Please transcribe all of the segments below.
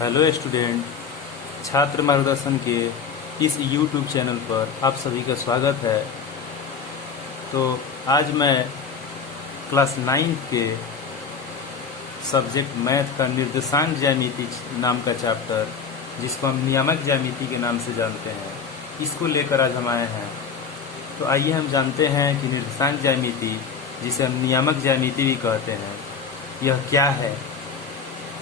Hello student, छात्र मार्गदर्शन के इस YouTube चैनल पर आप सभी का स्वागत है। तो आज मैं क्लास 9 के सब्जेक्ट मैथ का निर्देशांक ज्यामिति नाम का चैप्टर, जिसको हम नियामक ज्यामिति के नाम से जानते हैं, इसको लेकर आज हम आए हैं। तो आइए हम जानते हैं कि निर्देशांक ज्यामिति, जिसे हम नियामक ज्यामिति भी कहते हैं, यह क्या है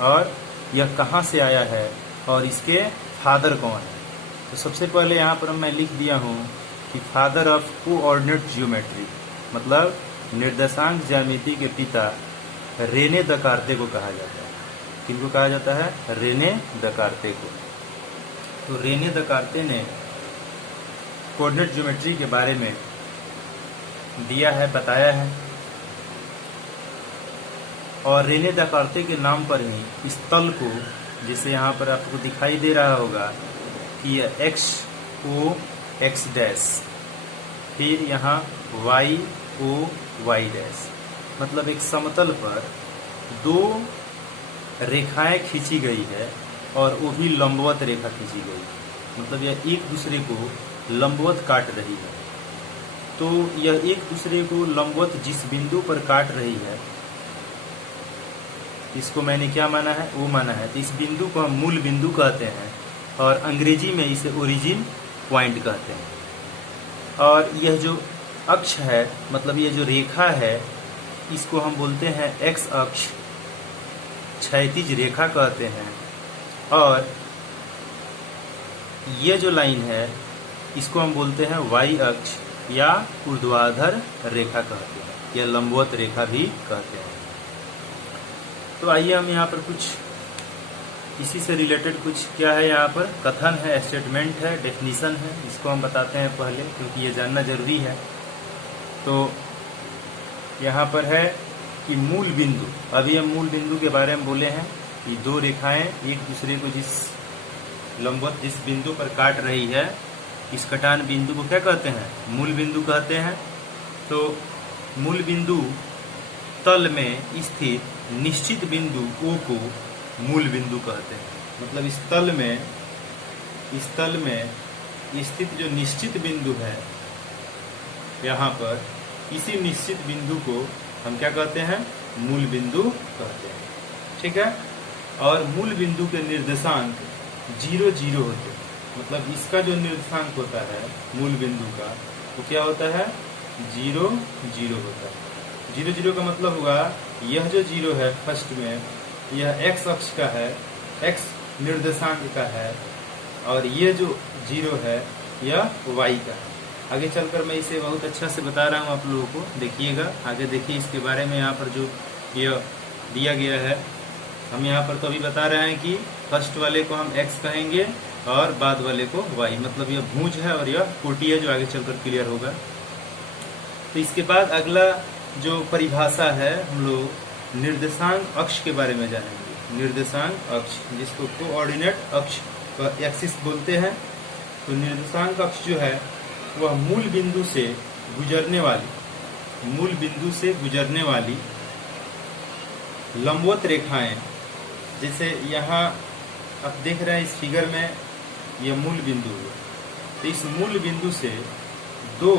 और यह कहाँ से आया है और इसके फादर कौन है। तो सबसे पहले यहाँ पर मैं लिख दिया हूँ कि फादर ऑफ कोऑर्डिनेट ज्योमेट्री, मतलब निर्देशांक ज्यामिति के पिता रेने दकार्ते को कहा जाता है। किनको कहा जाता है? रेने दकार्ते को। तो रेने दकार्ते ने कोऑर्डिनेट ज्योमेट्री के बारे में दिया है, बताया है। और रेने दकार्ते के नाम पर ही इस तल को, जिसे यहाँ पर आपको दिखाई दे रहा होगा कि यह एक्स ओ एक्स डैश, फिर यहाँ वाई ओ वाई डैश, मतलब एक समतल पर दो रेखाएं खींची गई है और वो भी लंबवत रेखा खींची गई है। मतलब यह एक दूसरे को लंबवत काट रही है। तो यह एक दूसरे को लंबवत जिस बिंदु पर काट रही है, इसको मैंने क्या माना है? वो माना है। तो इस बिंदु को हम मूल बिंदु कहते हैं और अंग्रेजी में इसे ओरिजिन पॉइंट कहते हैं। और यह जो अक्ष है, मतलब यह जो रेखा है, इसको हम बोलते हैं एक्स अक्ष, क्षैतिज रेखा कहते हैं। और यह जो लाइन है, इसको हम बोलते हैं वाई अक्ष या ऊर्ध्वाधर रेखा कहते हैं, या लंबवत रेखा भी कहते हैं। तो आइए हम यहाँ पर कुछ इसी से रिलेटेड कुछ क्या है, यहाँ पर कथन है, स्टेटमेंट है, डेफिनेशन है, इसको हम बताते हैं पहले, क्योंकि ये जानना जरूरी है। तो यहाँ पर है कि मूल बिंदु, अभी हम मूल बिंदु के बारे में बोले हैं कि दो रेखाएं एक दूसरे को जिस लंबवत जिस बिंदु पर काट रही है, इस कटान बिंदु को क्या कहते हैं? मूल बिंदु कहते हैं। तो मूल बिंदु तल में स्थित निश्चित बिंदु O को मूल बिंदु कहते हैं। मतलब इस तल में स्थित जो निश्चित बिंदु है, यहाँ पर इसी निश्चित बिंदु को हम क्या कहते हैं? मूल बिंदु कहते हैं। ठीक है। और मूल बिंदु के निर्देशांक 0 0 होते हैं। मतलब इसका जो निर्देशांक होता है मूल बिंदु का, वो क्या होता है? 0 0 होता है। 0 0 का मतलब होगा, यह जो 0 है फर्स्ट में, यह x अक्ष का है, x निर्देशांक का है, और ये जो 0 है यह y का है। आगे चलकर मैं इसे बहुत अच्छा से बता रहा हूँ आप लोगों को, देखिएगा आगे। देखिए इसके बारे में यहाँ पर जो यह दिया गया है, हम यहाँ पर तो अभी बता रहे हैं कि फर्स्ट वाले को हम x कहेंगे और बाद वाले को y। मतलब यह भुज है और यह कोटि है, जो आगे चलकर क्लियर होगा। तो इसके बाद अगला जो परिभाषा है, हम लोग निर्देशांक अक्ष के बारे में जानेंगे। निर्देशांक अक्ष, जिसको कोऑर्डिनेट अक्ष का एक्सिस बोलते हैं। तो निर्देशांक अक्ष जो है वह मूल बिंदु से गुजरने वाली लंबवत रेखाएं, जैसे यहाँ आप देख रहे हैं इस फिगर में, यह मूल बिंदु है। तो इस मूल बिंदु से दो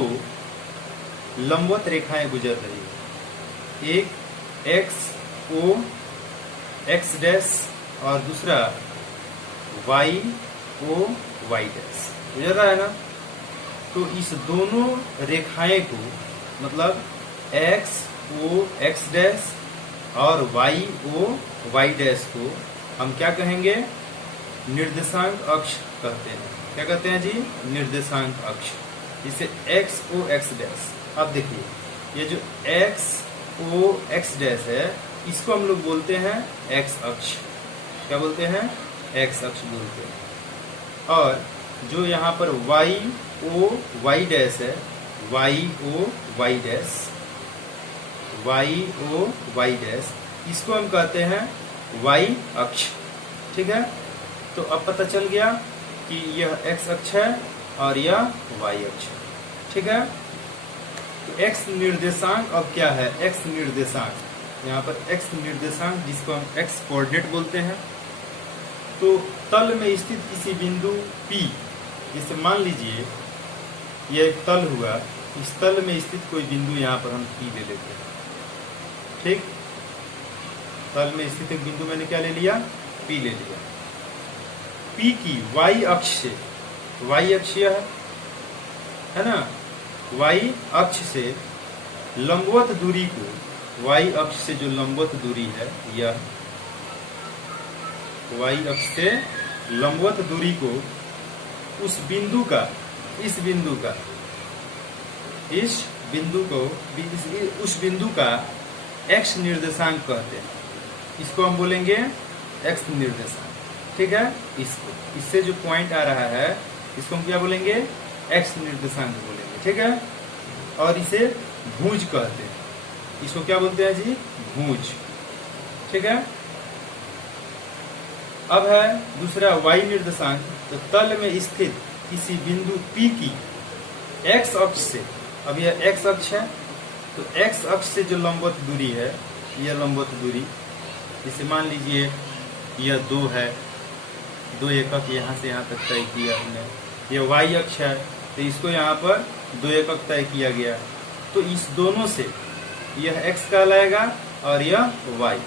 लंबवत रेखाएं गुजर रही है। एक एक्स ओ एक्स डैश और दूसरा वाई ओ वाई डैश गुजर रहा है ना। तो इस दोनों रेखाएं को, मतलब एक्स ओ एक्स डैश और वाई ओ वाई डैश को हम क्या कहेंगे? निर्देशांक अक्ष कहते हैं। क्या कहते हैं जी? निर्देशांक अक्ष। जिसे एक्स ओ एक्स डैश, अब देखिए ये जो एक्स ओ एक्स डैश है, इसको हम लोग बोलते हैं एक्स अक्ष। क्या बोलते हैं? एक्स अक्ष बोलते हैं। और जो यहाँ पर वाई ओ वाई डैश है, Y O Y dash, Y O Y dash, इसको हम कहते हैं वाई अक्ष। ठीक है। तो अब पता चल गया कि यह एक्स अक्ष है और यह वाई अक्ष है। ठीक है। तो एक्स निर्देशांक अब क्या है? एक्स निर्देशांक, यहाँ पर एक्स निर्देशांक, जिसको हम एक्स कोऑर्डिनेट बोलते हैं, तो तल में स्थित किसी बिंदु P, जैसे मान लीजिए यह एक तल हुआ, इस तल में स्थित कोई बिंदु यहाँ पर हम P ले लेते हैं। ठीक, तल में स्थित एक बिंदु मैंने क्या ले लिया, P ले लिया। P की y अक्ष से, y अक्ष यह है ना, y अक्ष से लंबवत दूरी को, y अक्ष से जो लंबवत दूरी है यह, y अक्ष से लंबवत दूरी को उस बिंदु का, इस बिंदु का, इस बिंदु को, उस बिंदु का x निर्देशांक कहते हैं। इसको हम बोलेंगे x निर्देशांक। ठीक है, इसको, इससे जो पॉइंट आ रहा है इसको हम क्या बोलेंगे, x निर्देशांक बोलेंगे। ठीक है, और इसे भुज कहते हैं। इसको क्या बोलते हैं जी, भुज। ठीक है, अब है दूसरा y निर्देशांक। तो तल में स्थित किसी बिंदु P की x अक्ष से, अब यह x अक्ष है, तो x अक्ष से जो लंबवत दूरी है, यह लंबवत दूरी, जैसे मान लीजिए यह 2 है, 2 एकक यहाँ से यहाँ तक तय किया हमने। यह y अक्ष है, तो इसको यहाँ पर 2 एकक तय किया गया। तो इस दोनों से यह x कहलाएगा और यह y।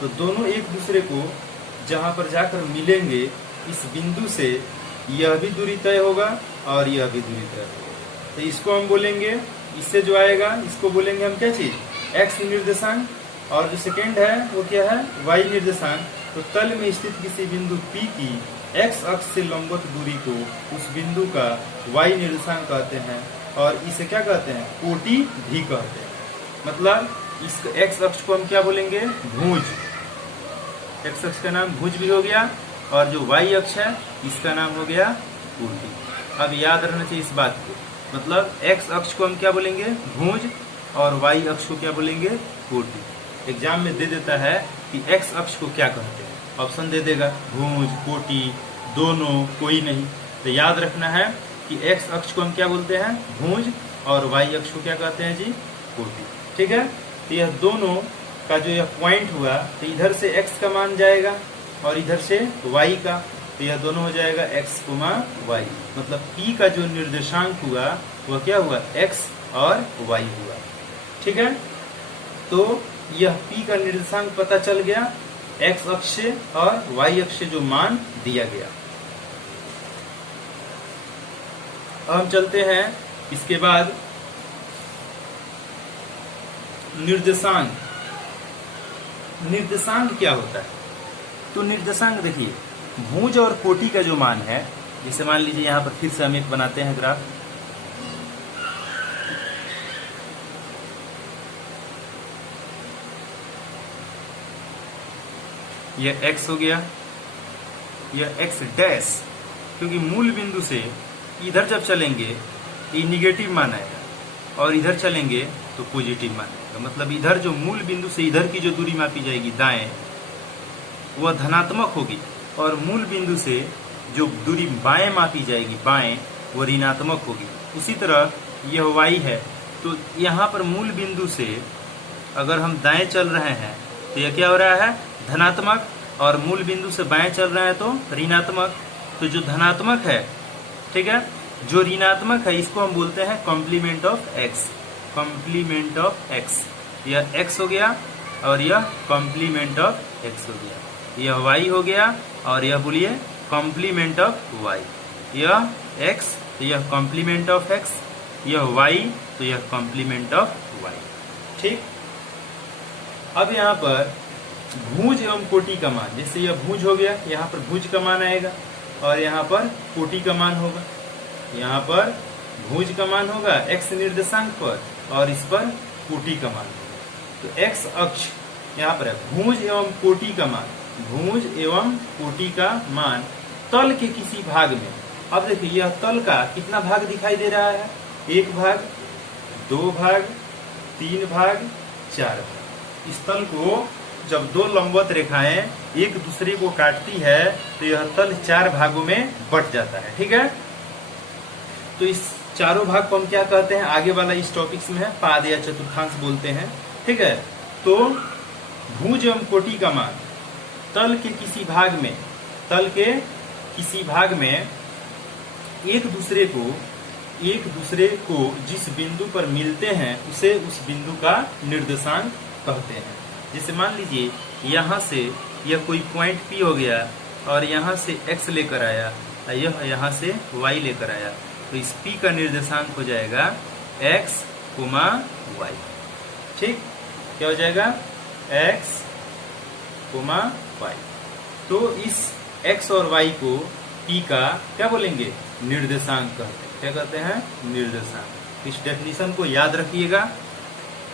तो दोनों एक दूसरे को जहाँ पर जाकर मिलेंगे, इस बिंदु से यह भी दूरी तय होगा और यह भी दूरी तय होगा। तो इसको हम बोलेंगे, इससे जो आएगा इसको बोलेंगे हम क्या चीज, x निर्देशांक। और जो सेकेंड है वो क्या है, y निर्देशांक। तो तल में स्थित किसी बिंदु P की x अक्ष से लंबवत दूरी को उस बिंदु का y निर्देशांक कहते हैं, और इसे क्या कहते हैं, कोटि भी कहते हैं। मतलब इस x अक्ष को हम क्या बोलेंगे, भुज। x अक्ष का नाम भुज भी हो गया, और जो y अक्ष है इसका नाम हो गया कोटि। अब याद रखना चाहिए इस बात को, मतलब x अक्ष को हम क्या बोलेंगे, भुज, और y अक्ष को क्या बोलेंगे, कोटि। एग्जाम में दे देता है कि x अक्ष को क्या कहते हैं, ऑप्शन दे देगा भुज, कोटि, दोनों, कोई नहीं। तो याद रखना है कि x अक्ष को हम क्या बोलते हैं, भुज, और y अक्ष को क्या कहते हैं जी, कोटि। ठीक है, तो यह दोनों का जो यह पॉइंट हुआ, तो इधर से x का मान जाएगा और इधर से y का, तो यह दोनों हो जाएगा x, y। मतलब P का जो निर्देशांक हुआ वह क्या हुआ, x और y हुआ। ठीक है, तो यह P का निर्देशांक पता चल गया, x अक्ष से और y अक्ष से जो मान दिया गया। अब हम चलते हैं इसके बाद निर्देशांक। निर्देशांक क्या होता है, तो निर्देशांक देखिए, भुज और कोटि का जो मान है, जैसे मान लीजिए यहाँ पर फिर से हम एक बनाते हैं ग्राफ। यह x हो गया, यह x डैश, क्योंकि मूल बिंदु से इधर जब चलेंगे ये निगेटिव मान आएगा और इधर चलेंगे तो पॉजिटिव मान आएगा। मतलब इधर जो मूल बिंदु से इधर की जो दूरी मापी जाएगी दाएं, वह धनात्मक होगी, और मूल बिंदु से जो दूरी बाएं मापी जाएगी बाएं, वो ऋणात्मक होगी। उसी तरह यह y है, तो यहाँ पर मूल बिंदु से अगर हम दाएं चल रहे हैं तो यह क्या हो रहा है, धनात्मक, और मूल बिंदु से बाएं चल रहे हैं तो ऋणात्मक। तो जो धनात्मक है, ठीक है, जो ऋणात्मक है, इसको हम बोलते हैं complement of x। Complement of x, यह x हो गया और यह कॉम्प्लीमेंट ऑफ x हो गया। यह y हो गया और यह बोलिए कॉम्प्लीमेंट ऑफ y। यह x तो यह कॉम्प्लीमेंट ऑफ x, यह y तो यह कॉम्प्लीमेंट ऑफ y। ठीक, अब यहाँ पर भुज एवं कोटि का मान, जैसे यह भुज हो गया, यहाँ पर भुज का मान आएगा और यहाँ पर कोटि का मान होगा। यहाँ पर भुज का मान होगा x निर्देशांक पर और इस पर कोटि का मान होगा। तो x अक्ष यहाँ पर है, भुज एवं कोटि का मान, भुज एवं कोटि का मान तल के किसी भाग में। अब देखिए यह तल का कितना भाग दिखाई दे रहा है, 1 भाग, 2 भाग, 3 भाग, 4 भाग। इस तल को जब 2 लंबवत रेखाएं एक दूसरे को काटती है तो यह तल 4 भागों में बट जाता है। ठीक है, तो इस चारों भाग को हम क्या कहते हैं, आगे वाला इस टॉपिक्स में है, पाद या चतुर्थांश बोलते हैं। ठीक है, तो भुज एवं कोटि का मान तल के किसी भाग में तल के किसी भाग में एक दूसरे को जिस बिंदु पर मिलते हैं उसे उस बिंदु का निर्देशांक कहते हैं। जैसे मान लीजिए यहाँ से यह कोई पॉइंट P हो गया और यहाँ से x लेकर आया, यह यहाँ से y लेकर आया, तो इस P का निर्देशांक हो जाएगा x, y। ठीक, क्या हो जाएगा? x, y। तो इस x और y को P का क्या बोलेंगे? निर्देशांक कहते हैं। क्या कहते हैं? निर्देशांक। इस डेफिनेशन को याद रखिएगा।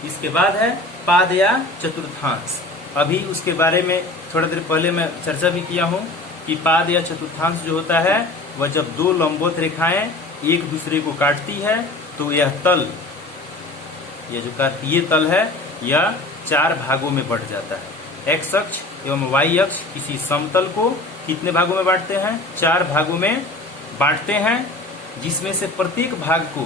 इसके बाद है पाद या चतुर्थांश। अभी उसके बारे में थोड़ा देर पहले मैं चर्चा भी किया हूँ कि पाद या चतुर्थांश जो होता है वह जब दो लंबवत रेखाएं एक दूसरे को काटती है तो यह तल, यह जो कार्तीय तल है, यह 4 भागों में बढ़ जाता है। x अक्ष एवं y अक्ष किसी समतल को कितने भागों में बांटते हैं? 4 भागों में बांटते हैं, जिसमें से प्रत्येक भाग को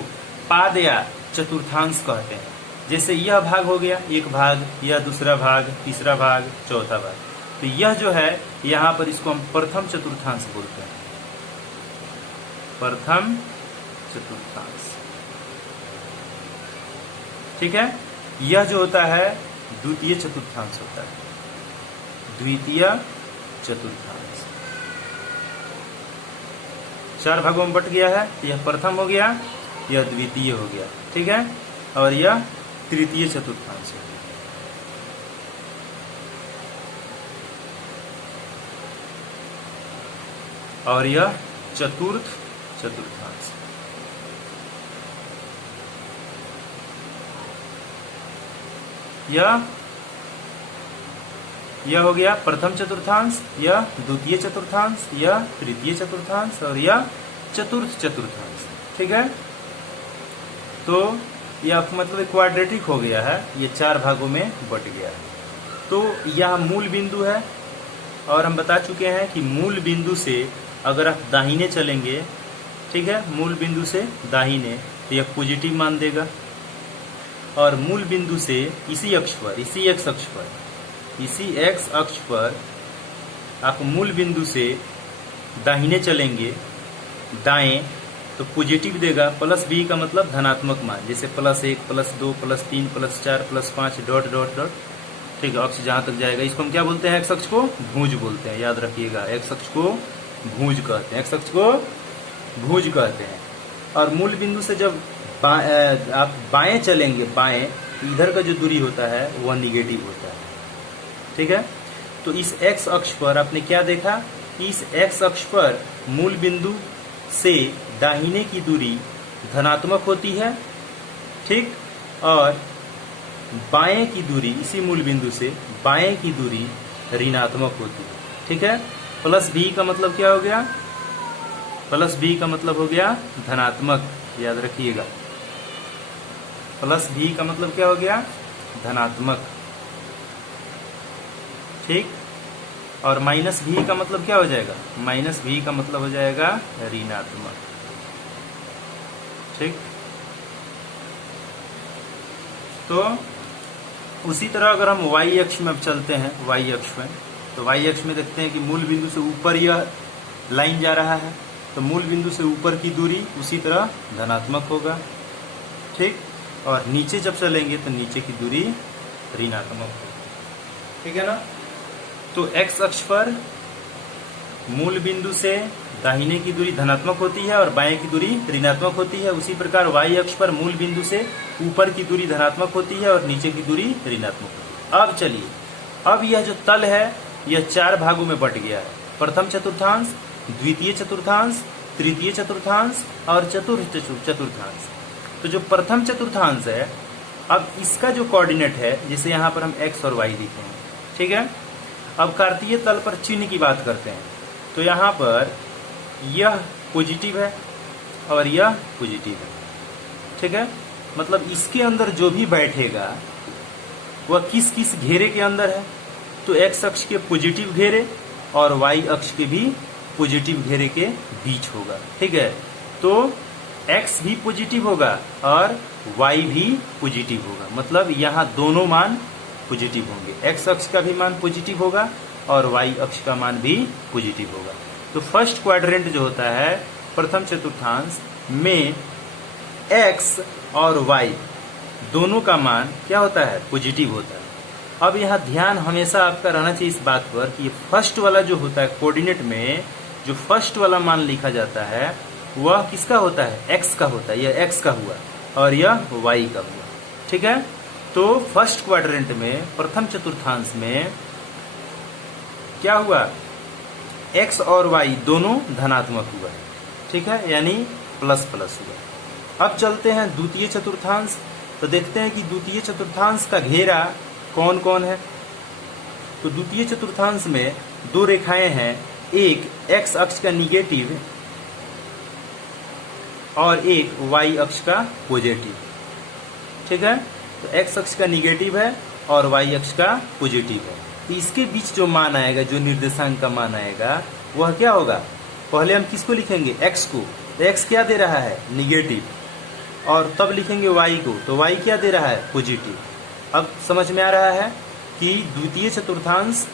पाद या चतुर्थांश कहते हैं। जैसे यह भाग हो गया एक भाग, यह दूसरा भाग, तीसरा भाग, चौथा भाग। तो यह जो है यहाँ पर इसको हम प्रथम चतुर्थांश बोलते हैं। प्रथम चतुर्थांश, ठीक है। यह जो होता है द्वितीय चतुर्थांश होता है। द्वितीय चतुर्थांश 4 भागों में बट गया है। यह प्रथम हो गया, यह द्वितीय हो गया, ठीक है, और यह तृतीय चतुर्थांश है। और यह चतुर्थ चतुर्थांश। यह हो गया प्रथम चतुर्थांश, यह द्वितीय चतुर्थांश, यह तृतीय चतुर्थांश और यह चतुर्थ चतुर्थांश, ठीक है। तो यह मतलब क्वाड्रेटिक हो गया है, ये 4 भागों में बट गया है। तो यह मूल बिंदु है और हम बता चुके हैं कि मूल बिंदु से अगर आप दाहिने चलेंगे, ठीक है, मूल बिंदु से दाहिने, तो यह पॉजिटिव मान देगा। और मूल बिंदु से इसी अक्ष पर, इसी x अक्ष पर आप मूल बिंदु से दाहिने चलेंगे, दाएं, तो पॉजिटिव देगा। प्लस b का मतलब धनात्मक मान, जैसे +1, +2, +3, +4, +5 डॉट डॉट डॉट, ठीक है, अक्ष जहां तक जाएगा। इसको हम क्या बोलते हैं? x अक्ष को भुज बोलते हैं, याद रखिएगा। x अक्ष को भुज कहते हैं, x अक्ष को भुज कहते हैं। और मूल बिंदु से जब आप बाएं चलेंगे, बाएं, इधर का जो दूरी होता है वह निगेटिव होता है, ठीक है। तो इस x अक्ष पर आपने क्या देखा? इस x अक्ष पर मूल बिंदु से दाहिने की दूरी धनात्मक होती है, ठीक, और बाएं की दूरी, इसी मूल बिंदु से बाएं की दूरी ऋणात्मक होती है, ठीक है। प्लस b का मतलब क्या हो गया? प्लस b का मतलब हो गया धनात्मक, याद रखिएगा। प्लस b का मतलब क्या हो गया? धनात्मक, ठीक। और माइनस v का मतलब क्या हो जाएगा? माइनस v का मतलब हो जाएगा ऋणात्मक, ठीक। तो उसी तरह अगर हम y अक्ष में चलते हैं, y अक्ष में, तो y अक्ष में देखते हैं कि मूल बिंदु से ऊपर यह लाइन जा रहा है, तो मूल बिंदु से ऊपर की दूरी उसी तरह धनात्मक होगा, ठीक। और नीचे जब चलेंगे तो नीचे की दूरी ऋणात्मक होगी, ठीक है ना। तो x अक्ष पर मूल बिंदु से दाहिने की दूरी धनात्मक होती है और बाएं की दूरी ऋणात्मक होती है। उसी प्रकार y अक्ष पर मूल बिंदु से ऊपर की दूरी धनात्मक होती है और नीचे की दूरी ऋणात्मक होती है। अब चलिए, अब यह जो तल है यह 4 भागों में बट गया है। प्रथम चतुर्थांश, द्वितीय चतुर्थांश, तृतीय चतुर्थांश और चतुर्थ चतुर्थांश। तो जो प्रथम चतुर्थांश है, अब इसका जो कोऑर्डिनेट है, जैसे यहाँ पर हम x और y लिखे हैं, ठीक है। अब कार्तीय तल पर चिन्ह की बात करते हैं, तो यहाँ पर यह पॉजिटिव है और यह पॉजिटिव है, ठीक है। मतलब इसके अंदर जो भी बैठेगा वह किस किस घेरे के अंदर है? तो x अक्ष के पॉजिटिव घेरे और y अक्ष के भी पॉजिटिव घेरे के बीच होगा, ठीक है। तो x भी पॉजिटिव होगा और y भी पॉजिटिव होगा, मतलब यहाँ दोनों मान पॉजिटिव होंगे। x अक्ष का भी मान पॉजिटिव होगा और वाई अक्ष का मान भी पॉजिटिव होगा। तो फर्स्ट क्वाड्रेंट जो होता है प्रथम चतुर्थांश में एक्स और वाई दोनों का मान क्या होता है, पॉजिटिव होता है। अब यहाँ ध्यान हमेशा आपका रहना चाहिए इस बात पर कि फर्स्ट वाला जो होता है कोऑर्डिनेट में जो फर्स्ट वाला मान लिखा जाता है वह किसका होता है, एक्स का होता है। यह एक्स का हुआ और यह वाई का हुआ, ठीक है। तो फर्स्ट क्वाड्रेंट में प्रथम चतुर्थांश में क्या हुआ, एक्स और वाई दोनों धनात्मक हुआ, ठीक है, यानी प्लस प्लस हुआ। अब चलते हैं द्वितीय चतुर्थांश, तो देखते हैं कि द्वितीय चतुर्थांश का घेरा कौन कौन है। तो द्वितीय चतुर्थांश में दो रेखाएं हैं, एक एक्स अक्ष का निगेटिव और एक वाई अक्ष का पॉजिटिव, ठीक है। तो एक्स अक्ष का निगेटिव है और वाई अक्ष का पॉजिटिव है। तो इसके बीच जो मान आएगा, जो निर्देशांक का मान आएगा वह क्या होगा, पहले हम किसको लिखेंगे, एक्स को। तो एक्स क्या दे रहा है, निगेटिव, और तब लिखेंगे वाई को, तो वाई क्या दे रहा है, पॉजिटिव। अब समझ में आ रहा है कि द्वितीय चतुर्थांश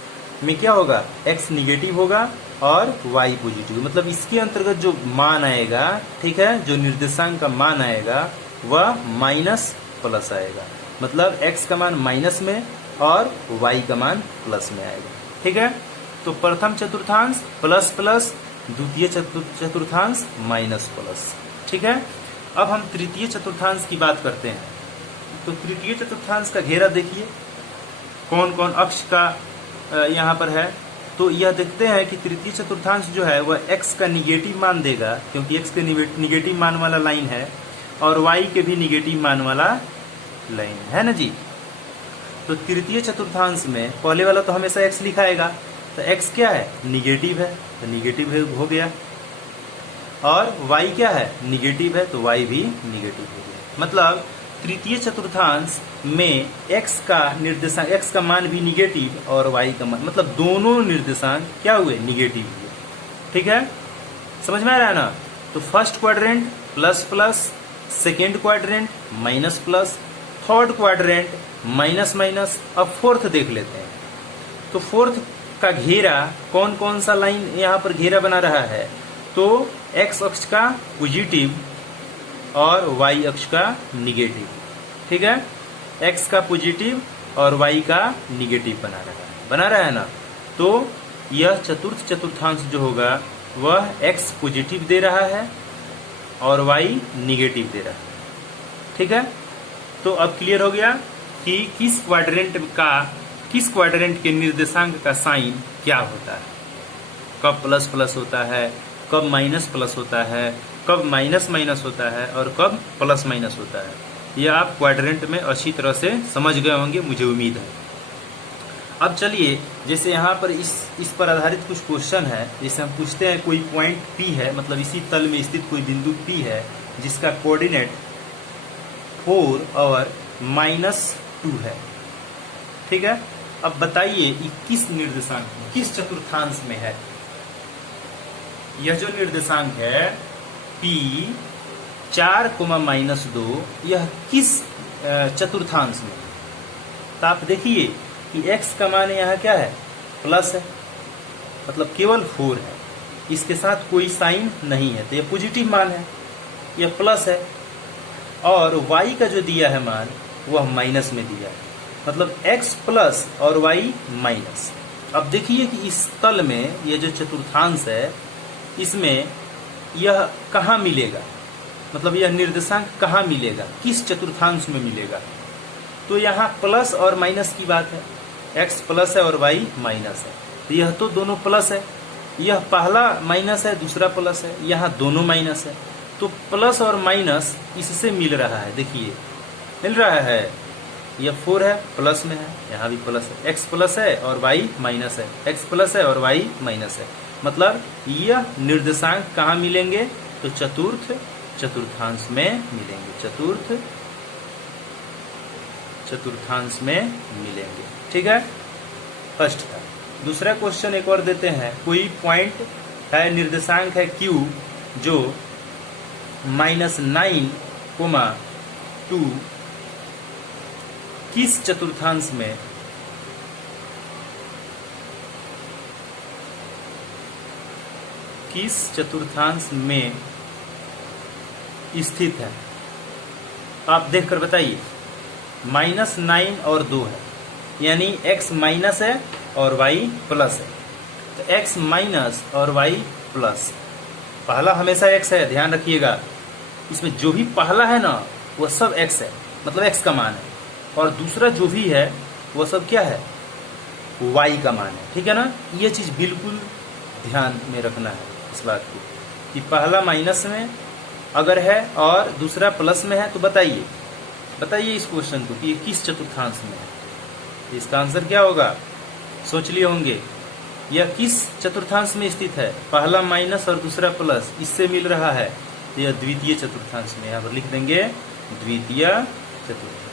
में क्या होगा, एक्स निगेटिव होगा और वाई पॉजिटिव, मतलब इसके अंतर्गत जो मान आएगा, ठीक है, जो निर्देशांक का मान आएगा वह माइनस प्लस आएगा, मतलब एक्स का मान माइनस में और वाई का मान प्लस में आएगा, ठीक है। तो प्रथम चतुर्थांश प्लस प्लस, द्वितीय चतुर्थांश माइनस प्लस, ठीक है। अब हम तृतीय चतुर्थांश की बात करते हैं। तो तृतीय चतुर्थांश का घेरा देखिए कौन कौन अक्ष का यहाँ पर है। तो यह देखते हैं कि तृतीय चतुर्थांश जो है वह एक्स का निगेटिव मान देगा, क्योंकि एक्स के निगेटिव मान वाला लाइन है, और वाई के भी निगेटिव मान वाला लाइन है ना जी। तो तृतीय चतुर्थांश में पहले वाला तो हमेशा एक्स लिखाएगा, तो एक्स क्या है, निगेटिव है, तो निगेटिव हो गया, और वाई क्या है, निगेटिव है, तो वाई भी निगेटिव हो गया। मतलब तृतीय चतुर्थांश में एक्स का निर्देशांक, एक्स का मान भी निगेटिव और वाई का मान, मतलब दोनों निर्देशांक क्या हुए, निगेटिव हुए, ठीक है, समझ में आ रहा है ना। तो first quadrant plus plus, second quadrant minus plus, third quadrant minus minus. अब फोर्थ देख लेते हैं। तो फोर्थ का घेरा कौन कौन सा लाइन यहाँ पर घेरा बना रहा है, तो एक्स अक्ष का पॉजिटिव और वाई अक्ष का निगेटिव, ठीक है, एक्स का पॉजिटिव और वाई का निगेटिव बना रहा है ना। तो यह चतुर्थ चतुर्थांश जो होगा वह एक्स पॉजिटिव दे रहा है और वाई निगेटिव दे रहा है, ठीक है। तो अब क्लियर हो गया कि किस क्वाड्रेंट के निर्देशांक का साइन क्या होता है, कब प्लस प्लस होता है, कब माइनस प्लस होता है, कब माइनस माइनस होता है और कब प्लस माइनस होता है। यह आप क्वाड्रेंट में अच्छी तरह से समझ गए होंगे, मुझे उम्मीद है। अब चलिए, जैसे यहाँ पर इस पर आधारित कुछ क्वेश्चन है। जैसे हम पूछते हैं कोई पॉइंट P है, मतलब इसी तल में स्थित कोई बिंदु P है जिसका कोऑर्डिनेट 4 और -2 है, ठीक है। अब बताइए ये किस निर्देशांक में, किस चतुर्थांश में है। यह जो निर्देशांक है P 4, -2, यह किस चतुर्थांश में। तो आप देखिए कि x का मान यहाँ क्या है, प्लस है, मतलब केवल 4 है, इसके साथ कोई साइन नहीं है, तो यह पॉजिटिव मान है, यह प्लस है। और y का जो दिया है मान वह माइनस में दिया है, मतलब x प्लस और y माइनस। अब देखिए कि इस तल में यह जो चतुर्थांश है इसमें यह कहाँ मिलेगा, मतलब यह निर्देशांक कहाँ मिलेगा, किस चतुर्थांश में मिलेगा। तो यहाँ प्लस और माइनस की बात है, x प्लस है और y माइनस है, तो यह तो दोनों प्लस है, यह पहला माइनस है दूसरा प्लस है, यहाँ दोनों माइनस है, तो प्लस और माइनस इससे मिल रहा है। देखिए मिल रहा है, यह 4 है प्लस में है, यहाँ भी प्लस है, x प्लस है और y माइनस है, x प्लस है और y माइनस है, मतलब यह निर्देशांक कहाँ मिलेंगे, तो चतुर्थ चतुर्थांश में मिलेंगे, चतुर्थ चतुर्थांश में मिलेंगे, ठीक है। फर्स्ट था। दूसरा क्वेश्चन एक और देते हैं। कोई पॉइंट है, निर्देशांक है Q जो -9, 2 किस चतुर्थांश में किस चतुर्थांश में स्थित है? आप देखकर बताइए। -9 और 2 है, यानी x माइनस है और y प्लस है। तो x माइनस और y प्लस, पहला हमेशा x है, ध्यान रखिएगा। इसमें जो भी पहला है ना वो सब x है, मतलब x का मान है, और दूसरा जो भी है वो सब क्या है? y का मान है। ठीक है ना? ये चीज बिल्कुल ध्यान में रखना है इस बात को कि पहला माइनस में अगर है और दूसरा प्लस में है तो बताइए इस क्वेश्चन को कि ये किस चतुर्थांश में है। इसका आंसर क्या होगा? सोच लिए होंगे। यह किस चतुर्थांश में स्थित है? पहला माइनस और दूसरा प्लस, इससे मिल रहा है, तो यह द्वितीय चतुर्थांश में। यहाँ पर लिख देंगे द्वितीय चतुर्थांश।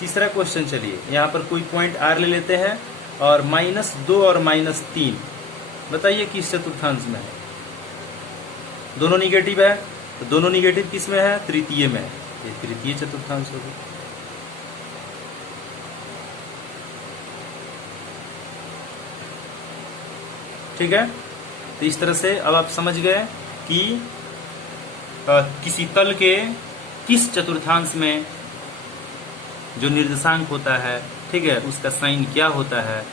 तीसरा क्वेश्चन, चलिए यहाँ पर कोई पॉइंट R ले लेते हैं और -2 और -3, बताइए किस चतुर्थांश में है? दोनों निगेटिव है, तो दोनों निगेटिव किस में है? तृतीय में। ये तृतीय चतुर्थांश होगा। ठीक है, तो इस तरह से अब आप समझ गए कि किसी तल के किस चतुर्थांश में जो निर्देशांक होता है, ठीक है, उसका साइन क्या होता है,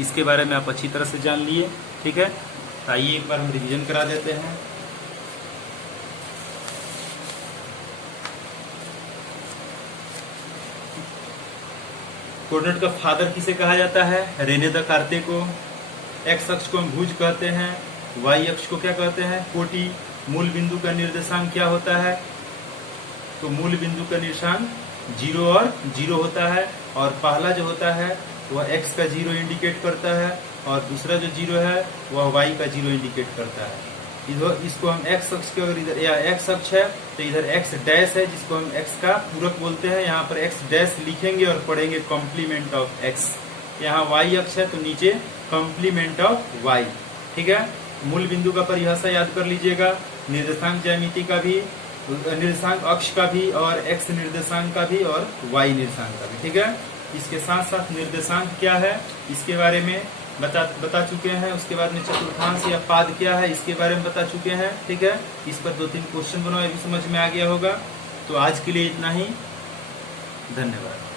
इसके बारे में आप अच्छी तरह से जान लिए। ठीक है, तो आइए एक बार हम रिवीजन करा देते हैं। कोऑर्डिनेट का फादर किसे कहा जाता है? रेने दकार्ते को। एक्स अक्ष को हम भुज कहते हैं, वाई अक्ष को क्या कहते हैं? कोटि। मूल बिंदु का निर्देशांक क्या होता है? तो मूल बिंदु का निर्देशांक 0 और 0 होता है, और पहला जो होता है वह x का 0 इंडिकेट करता है, और दूसरा जो 0 है वह y का 0 इंडिकेट करता है। इधर इसको हम x अक्ष के, अगर इधर या x अक्ष है तो इधर x डैश है, जिसको हम x का पूरक बोलते हैं। यहाँ पर x डैश लिखेंगे और पढ़ेंगे कॉम्प्लीमेंट ऑफ x। यहाँ y अक्ष है तो नीचे कॉम्प्लीमेंट ऑफ y। ठीक है, मूल बिंदु का परिभाषा याद कर लीजिएगा, निर्देशांक ज्यामिति का भी, निर्देशांक अक्ष का भी, और x निर्देशांक का भी, और y निर्देशांक का भी। ठीक है, इसके साथ साथ निर्देशांक क्या है इसके बारे में बता चुके हैं। उसके बाद में चतुर्थांश या पाद क्या है इसके बारे में बता चुके हैं। ठीक है, इस पर 2-3 क्वेश्चन बनाओ, ये भी समझ में आ गया होगा। तो आज के लिए इतना ही, धन्यवाद।